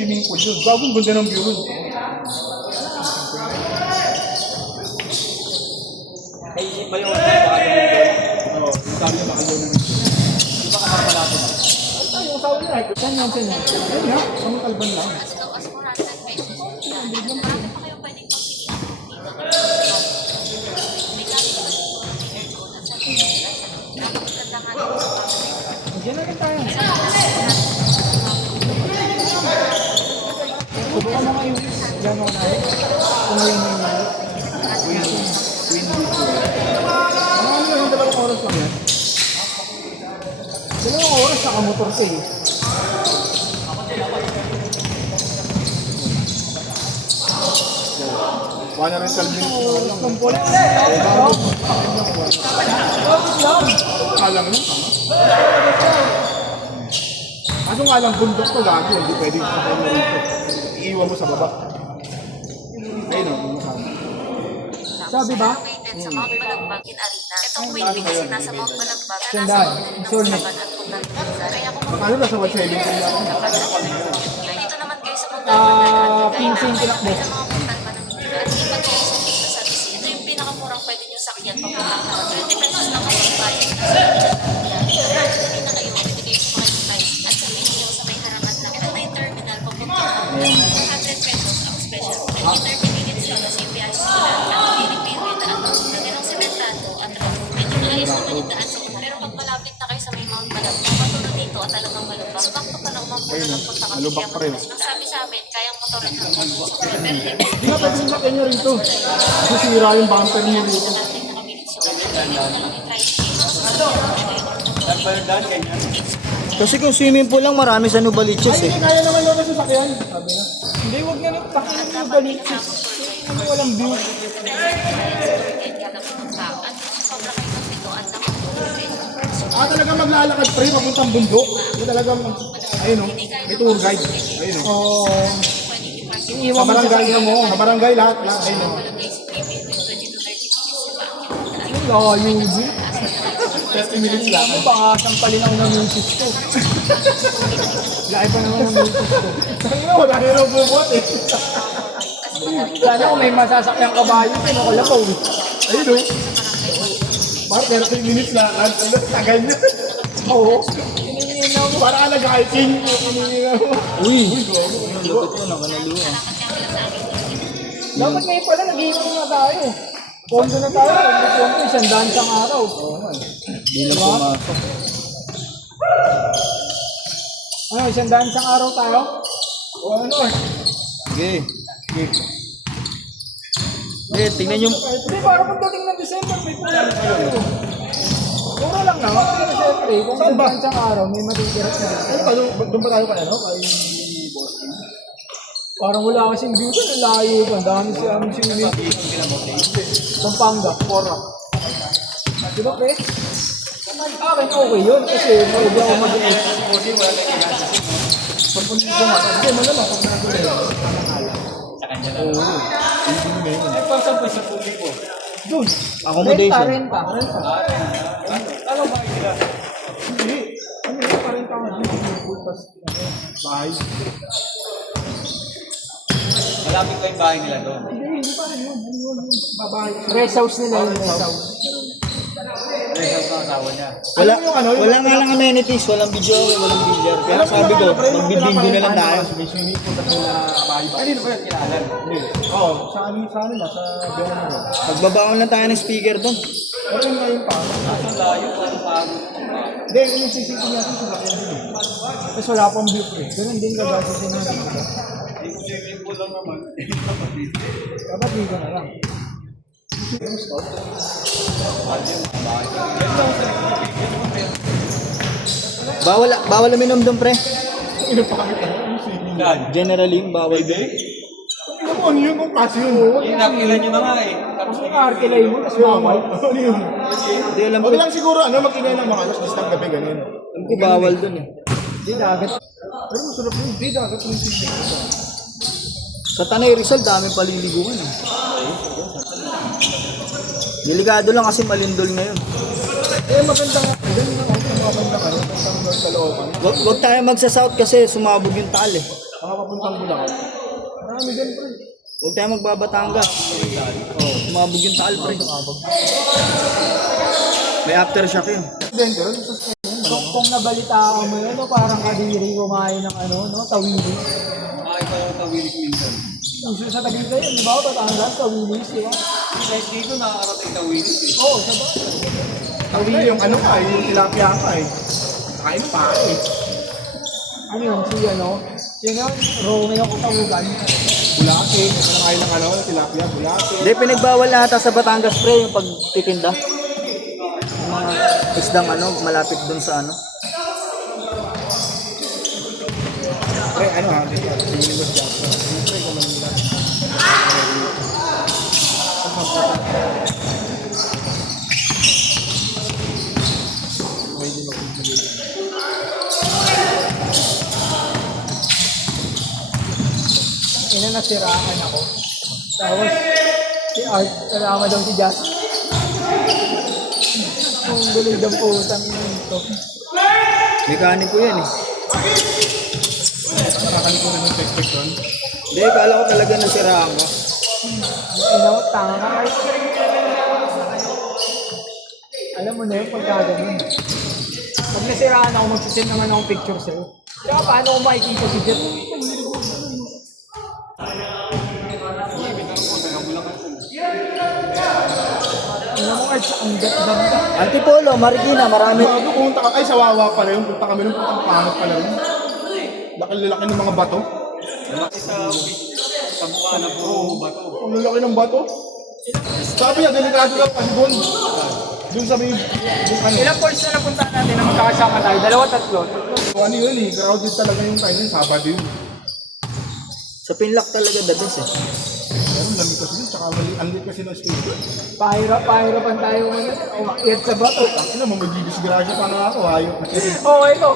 swimming pool yun. Bagong ganda ng view yun. Ay, isip ba yung baka Oo, yung sabi niya baka doon naman. di ba kapapalato na? Ay, yung sabi niya, saan yan, saan yan? Ayun nga, sa Montalban lang. As low as 400 pesos. Marami pa kayong pwedeng pagpilian dito. May gamit pa dito may aircon at sa napakaganda nga dito sa pamilya. Diyan na rin tayo. Subukan mo ngayon. Diyan mo na rin. Kung ngayon mo yung ano yung dalawang oras lang yan? Dalawang oras nakamotor ka eh. Wala rin kalbin. Ng pula. Alang lang. Kaso nga lang bundok to gago, hindi pwedeng sakay mo rito. Iiwan mo sa baba. Ayun o, yung kasama. Sabi ba? Located sa Mount Balagbag in Arena. Itong Queen kasi nasa Mount Balagbag na nasa Sandaan. unahan ng Sorry. Bulacan at Punta Kaya kung Paano nasa 170 lang? dito naman kayo sa Punta Pinsing tinakbo. Sa mga Punta ng Mindanao. At iba kayo sa Tigna sa BC. Ito yung pinakamurang pwede nyo sakyan papunta ka. 20 pesos lang kayo ang bayad. Dali na kayo. Pwede kayo sa mga price. At sabihin nyo sa may harapan lang. Ito na yung terminal papunta ka. 400 pesos ang special. 30 minutes lang kasi yung biyahe sa Bulacan. At pinipin yung daan. Lagyan ng sementado at medyo maayos naman yung daan sa una. Pero pag malapit na kayo sa may Mount Balagbag, patulog dito at talagang malubak. Bakto pa na umampunan ng punta kami. malubak pa rin. Ang sabi sa amin, kayang motorin hanggang sa pero hindi. Hindi nga pwede yung sakyan nyo rito. Sisira yung bumper nyo rito. Nagbalandan, ganyan. Kasi kung swimming pool lang, marami sa Novaliches Ay, eh. hindi kaya naman yung sasakyan. Sabi na. Hindi, huwag na lang. Takinan mo yung balitis. Hindi walang view. Ah, talaga maglalakad pre, papuntang bundok. Hindi talaga, ayun o, may tour guide. Ayun o. Oo. Sa barangay mo, sa barangay lahat, ayun o. Layo din. 30 minutes lang. Ano baka sampalin ako ng music ko. Laki pa naman ng music ko. Ano, wala rin ako bubot eh. Sana kung may masasakyang kabayo, pinakalapaw eh. Ayun o. Bakit 30 minutes na lang? Ano, tagal nyo. Oo. Ininginaw mo. Para ka nag-hiking. Ininginaw mo. Uy! Lupit ko, nakanaluwa. Dapat ngayon pala, nag-iipon na tayo. Pondo na tayo. Pondo, isang daan sang araw. Oo nga. Di lang pumasok. Ano, isang daan sang araw tayo? O ano eh. Sige. Eh, tingnan nyo. Hindi, para pagdating ng December, may pulang tayo. Puro lang naman. Pero syempre, kung isang daan sang araw, may matitira na. Ay, doon ba tayo kay ano? Kay Boss? Parang wala kasing view doon. Ang layo doon. Ang dami siya aming swimming. Pampanga, Pora. Di ba, pre? Akin okay yun. Kasi hindi ako mag-e. Papunta ko nga. Hindi, malamang pag nandun eh. Sa kanya lang. Oo. Ay, pang sa publiko. Doon. Accommodation. Renta. Ano ba sila? Hindi. Ano yung parenta nga doon? Tapos, bahay. Malapit ko yung bahay nila doon. Hindi pa rin yun. Ano yun? Babahay. Rest house nila yung rest house. Rest house ng asawa niya. Wala, Ano yung ano, yung- wala nga lang amenities, walang video, walang billiard. Kaya sabi ko, magbibidyo na lang tayo. May swimming pool at sila bahay ba? Ay, dito ba yung kinahalan? Oo. Sa amin nila. Sa Bella na rin. Magbabaon lang tayo ng speaker doon. Pero yung ngayon pa. Ang layo, ang pagod. Hindi, yung CCTV natin sila kaya din eh. Tapos wala pang view eh. Ganun din gagasasin natin. Swimming pool lang naman. Dapat dito na lang. Bawal uminom doon, pre. Ano pa kami yung swimming? Generally, bawal din. Ano mo, ano yun kung kasi yun? Inakilan nyo na nga eh. Tapos yung arkilay mo, tapos bawal. Ano yun? Hindi alam ko, Huwag lang siguro, ano, mag-ingay ng mga alas 10 ng gabi, ganun. alam ko bawal doon eh. Hindi dagat. Pero masarap yun, hindi dagat yung swimming. Sa Tanay Rizal, daming paliliguan eh. Delikado lang kasi malindol ngayon. Eh, maganda nga. Ganun na ako, maganda ka rin. Maganda sa looban. Wag tayo magsa-south kasi sumabog yung taal eh. Mga papuntang Bulacan. Marami dyan, pre. Huwag tayo magbabatangas. Oo, sumabog yung taal, pre. May aftershock yun. Then, pero sa Kung nabalitaan mo yun, no, parang kadiri kumain ng tawili. Makita ko tawilis minsan. Uso sa Tagaytay yun, di ba? Batangas, tawilis, di ba? Kahit dito nakakarating tawilis eh. Oo, sa ba? tawili yung ano ka, yung tilapia ka eh. Kain pa eh. Ano yun, sino yun? Romeo Kutalugan. Bulate. Ano kain ng tilapia, bulate. Hindi, pinagbawal na ata sa Batangas, pre, yung pagtitinda. Yung mga isdang malapit dun sa Pre, Sinigod dyan. Pre, kung manila. May di magpipili. Ina nasiraan ako. Tapos, si Art, kasama daw si Jazz. Kung gulig ang putang ito. Mekaniko yan eh. Nakakalikuran ng check doon. Hindi, kala ko talaga nasiraan ko. Ina mo, tanga ka, Art. Alam mo na yun, pagka ganun. Pag nasiraan ako, magsisend naman akong picture sa'yo. Tsaka paano ko makikita si Jet? Ano mo, Art, ang ganda. Antipolo, Marikina, marami. Bago pumunta ka, ay sa Wawa pala yun. Punta kami nung puntang pangat pala rin. Laki-laki ng mga bato. Malaki sa mukha na puro bato. Ang lalaki ng bato. Sabi niya, delikado daw kasi doon sa may, Ilang points na napuntahan natin na magkakasama tayo? Dalawa, tatlo? ano yun eh, crowded talaga yung time yun, Sabado yun. Sa Pinlock talaga the best eh. Pero lamig kasi yun, tsaka ang lit kasi ng station. Pahirapan tayo ngayon. Umakyat sa bato. Ano mo, magdidisgrasya pa nga ako, ayok na siya. Oo, ito.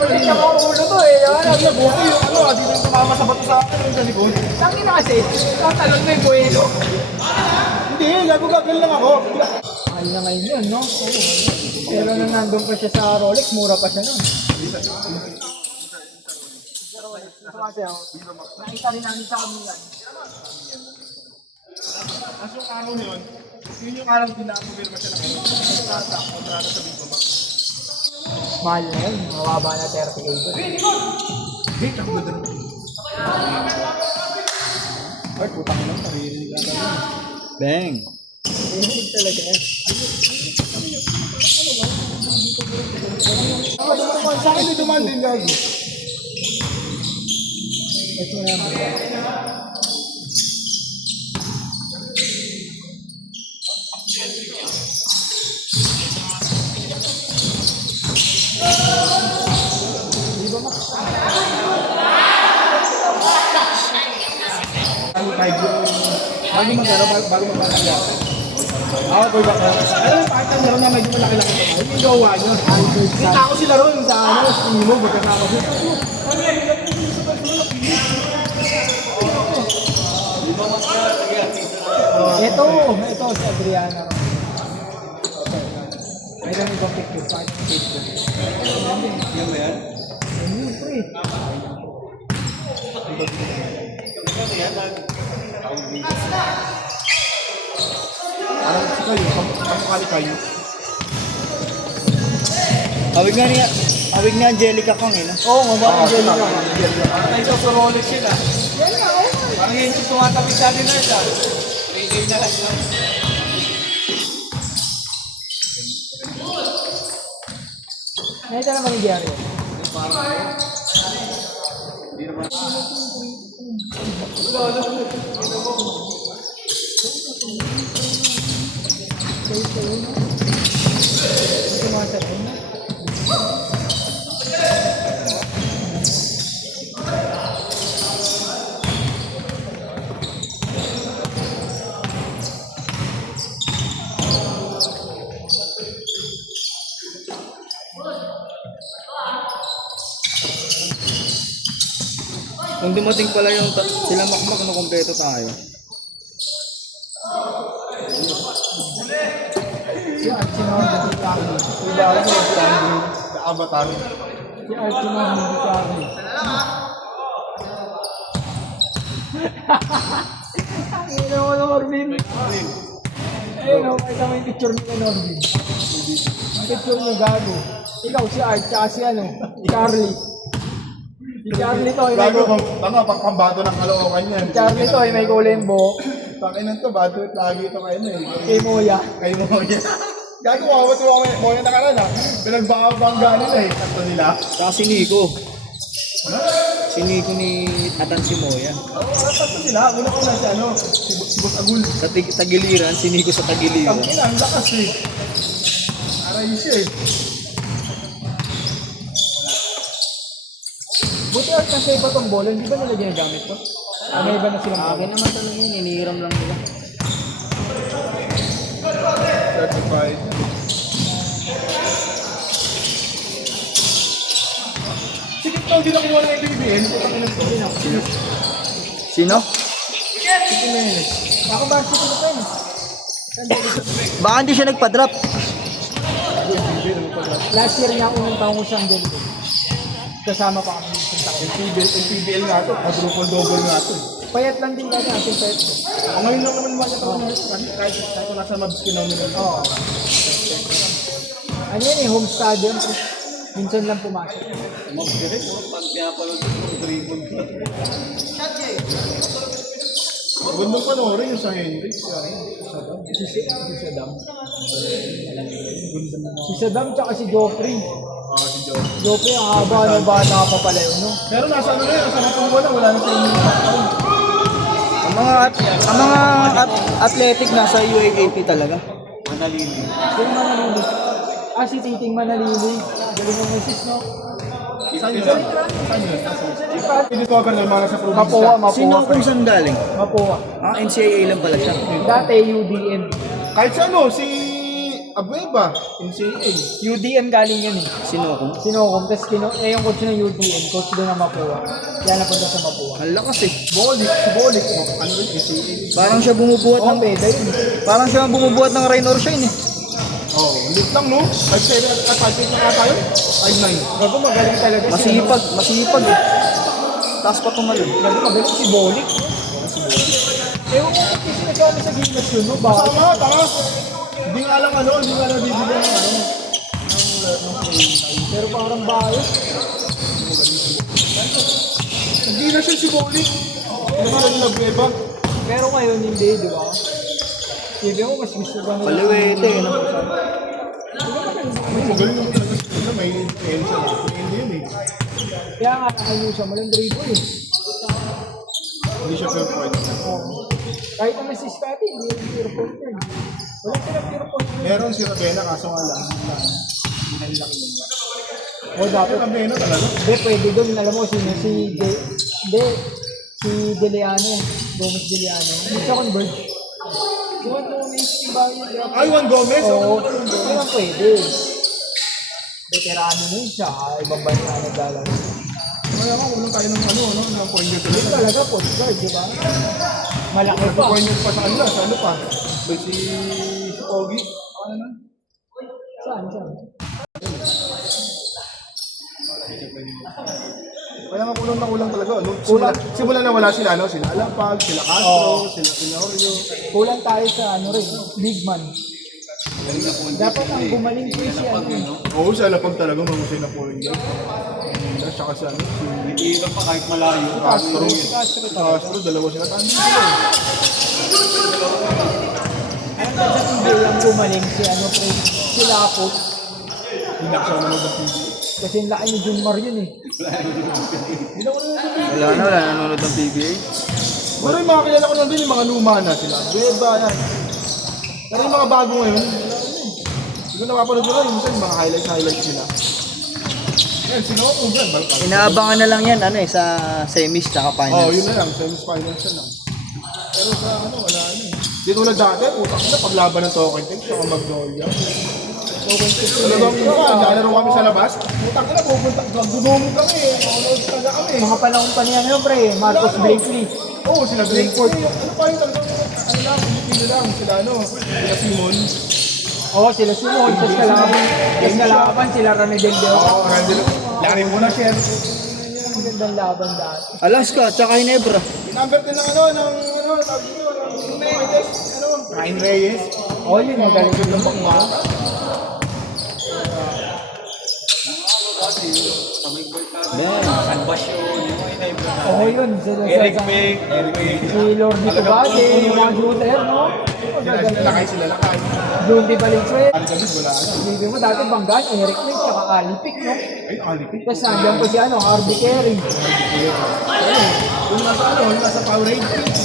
Hindi na ako ulo to eh. Sabi na, buhay yung dito yung tumama sa bato sa akin, yung sa likod. Tangin na kasi. Tatalon mo yung buhelo. Hindi, gagal lang ako. Mahal na ngayon yun, no? Oo. Pero nung nandun pa siya sa Rolex, mura pa siya nun. Kasi ako, nakita rin namin sa kamilan. Mas yung araw na yun, yun yung araw din na ako pero siya ng kontrata sa Big Mama. Mahal na yun. Mababa na 30K doon. Wait, ako ba doon? Ay, putang na, naririnig lang kami. Bang! Hindi talaga yan. Sa akin may dumaan din gago. Ito na yan. Bago mag-ano, ako, boy baka. Ayun, pakita nyo rin na medyo malaki-laki pa. Yung gawa nyo. Kita ko sila ron sa Imo, magkasama ko. Ito si Adriana. May ganun ibang picture pa. Yan ba yan? Ayun, pre. Parang si kayo, kamukali kayo. Awig nga Angelica Kang eh, no? Oo, mababa ang jelly ka. Ay, ito sa Rolex yun ah. Parang yun yung tumatabi sa atin na ito. Relay na lang yun. Nakita naman yung diary. Kung dumating pala yung sila makmak, no, kompleto tayo. Si Archie naman hindi ka ako. Diba ako sa standing, sa avatar. Si Archie naman hindi ka ako. Ang ina mo, Norbin. Ayun o, makita mo yung picture ni Norbin. Ang picture niyo, gago. Ikaw, si Art, tsaka si ano, Charlie. Si Charlie to, Gago, pang pambato ng kalookan yan. Charlie to, may kulay yung buhok. Pakinan to, bato lagi ito kayo na eh. Kay Moya. Kayo mo yan. Gago, mawawat mo yung nakaran ha. Pinagbabangga nila eh. Sakto nila. Saka si Nico. Si Nico ni Atan si Moya. Sakto sila. Una ko na si ano, si Boss Agul. Sa Tagiliran, si Nico sa Tagiliran. Ang ina, ang lakas eh. Aray siya eh. Buti Art, nasa iba tong bola, hindi ba nila ginagamit to? May iba na silang bola. Akin naman talaga yun, inihiram lang nila. Certified. Sige, ito, hindi na kumuha ng BBN. Pakinan to. Sino? Ako ba si Philippines? Baka hindi siya nagpa-drop. Last year niya unang taong ko siyang deliver. Kasama pa kami ng taon. NPBL nga to. Quadruple-double nga to. Payat lang din dati ating payat ko. Ngayon lang naman wala taon kahit nasa Mavs phenomenon. Oo. Ano yan eh, home stadium. Minsan lang pumasok. Gandang panoorin yung sa Hendrix. Si Saddam tsaka si Joffrey. Si Joe. Joffrey ang haba ng bata pa pala yun, no? Pero nasa ano na yun, nasa Matumbo na, wala na sa inyo. Ang mga athletic nasa UAAP talaga. Sino Manalili? Si Titing Manalili. Galing mo assist, no? Saan yun? Saan yun? Pinicover na mga nasa probinsya. Mapua, Sino Mapua. kung saan galing? Mapua. NCAA lang pala siya. Dati UDM. Kahit sa ano, si Abueva, NCAA. UDM galing yan eh. Sino kung? Sinukom, tapos yung coach ng UDM, coach doon ng Mapua. Kaya napunta sa Mapua. Ang lakas eh. Bolik, si Bolik. Ano yun, NCAA? Parang siya bumubuhat Oo, ng pwede yun. parang siya bumubuhat ng rain or shine eh. Oo, lit lang no? 5'7 at 5'8 na nga tayo? 5'9. Gago magaling talaga siya. Masipag eh. Taas pa tumalon. Gago magaling si Bolik. Ewan ko kasi nagkami sa gilas yun, no? Bakit? Tama. Hindi nga lang ano, hindi nga lang bibigyan ng ano. Pero parang bias. Hindi na siya si Bolik. Hindi na siya Abueva. Pero ngayon hindi, di ba? Sabi mo, mas gusto ba nila? Paliwete eh. No? Magaling naman talaga sila, may Elsa. Hindi yun eh. Kaya nga nakayo siya, malang dribble eh. Hindi siya fair point. Kahit naman si Scotty, hindi yung pure point yun. Wala silang pure point yun. Meron si Ravena, kaso nga lang. Hindi nila kinuha. O dapat, Pero Ravena talaga. hindi pwede doon, alam mo sino, si Deleano, Gomez Deleano. Hindi siya converge. Juan Gomez, iba yun. Ay, Juan Gomez? Oo, hindi naman pwede. Veterano nun siya, ibang bansa naglalaro. Kaya nga, kulang tayo ng ano, ng point nyo Hindi talaga. talaga point guard, di ba? Malaki pa. Point nyo pa sa kanila, sa ano pa? By si Ogie. Ano na? Saan? Kaya nga kulang na kulang talaga. No? Simula na wala sila, no? Sila Alapag, sila Castro, sila Tenorio. Kulang tayo sa ano rin, big man. Dapat ang gumaling ko si ano. Oo, si Alapag talaga mamusay na point guard. Tsaka si ano, si pa kahit malayo. Castro. Castro to. Castro, dalawa sila. Tandem sila. Ang sa NBA ang gumaling si ano, si Lapo. Hindi na kasama ng TV. Kasi ang laki ni Junmar yun eh. Wala nanonood ng PBA. Pero yung mga kilala ko lang din, yung mga luma na sila. Beba, yan. Pero yung mga bago ngayon, wala na eh. Hindi ko napapanood ko lang, yung mga highlights nila. Yan, sino ako dyan? Balkan. Inaabangan na lang yan sa semis tsaka finals. Yun na lang, semi-finals na lang. Pero sa ano, wala na eh. Di tulad dati, utang na paglaban ng Token Team, saka Magnolia. Talagang nalaro kami sa labas. Utang na, pupunta, gagdudumog kami eh. Makalood talaga kami. Mga panahon pa niya ngayon, pre. Marcos Blakely. Oo, sila Blackford. Ano pa yung talagang, ano lang, Pilipino lang, sila ano, sila Simon. Oo, sila Simon. Tapos kalaban sila Rene Del Deo. Oo, Randall. Lari mo na share. magandang laban dati. Alaska, tsaka Hinebra. Number 10 ng tawag dito, ng Reyes, Ryan Reyes. Oh, yun, magaling ko yung pangmata. Yan. Salvas yun. Yung mga inay-ibra na. Oh, yun. Sila Eric sa Beck. si Lord Nito Bate, yung mga shooter, no? Sila lakay. Dundi Valenzuela. Ano kami, wala ano. Sabi mo dati Banggan, Eric Nick, tsaka Alipik, no? Ay, Alipin. Tapos nandiyan pa si Harvey Carey. Yung nasa Power Rangers.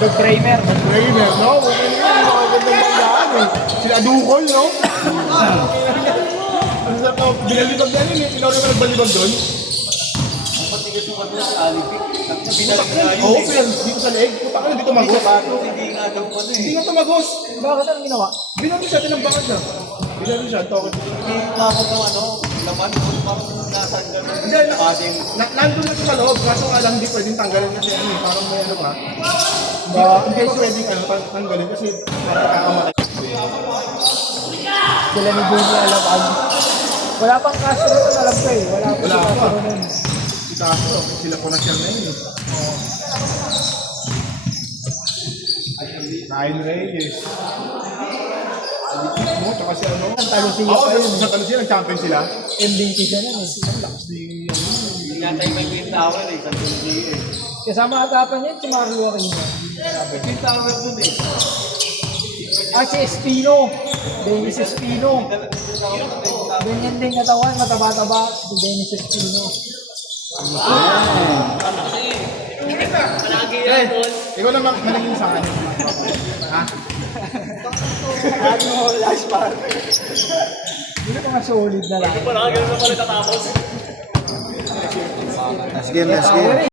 Doug Kramer. Kramer, no? Okay na yun, mga gandang banggaan eh. Sila Dukol, no? Ano sa to, binalibag na yun eh. Ikaw naman nagbalibag doon? Patigas yung kanila sa Alipik. Binalag na yun Oo, eh. pero dito sa leg. Puta ka na, dito magos. Hindi nga daw pa na Hindi eh. nga tumagos. Bakit anong ginawa? Binalo siya, tinambangan siya. Binalo siya, token. Hindi umabot ng ano, laman. Parang nasaan ka na. Hindi, nandun na siya sa loob. Kaso nga lang, hindi pwedeng tanggalin kasi ano eh. Parang may ano pa. Hindi pa pwedeng tanggalin kasi nakakamatay. Sila ni Jimmy Alapag. Wala pang Castro nun, alam ko eh. Wala pa si Wala pa. Castro nun. Si Castro, sila po na siya na yun eh. Ryan Reyes. Alipik mo, tsaka si ano. Ang Talusia Oo, pa yun. sa Talusia, nag-champion sila. MVP siya nun eh. Hindi nga tayo may Twin Tower eh. Sa Tundi eh. Kasama atapan niya si Marlo Aquino. May Twin Tower dun eh. Si Espino. Dennis Espino. Ganyan din katawan, mataba-taba. Si Dennis Espino. Ikaw naman managing sa akin. Ha? Ano, last part. Hindi ko mga solid na lang. Last game, last game.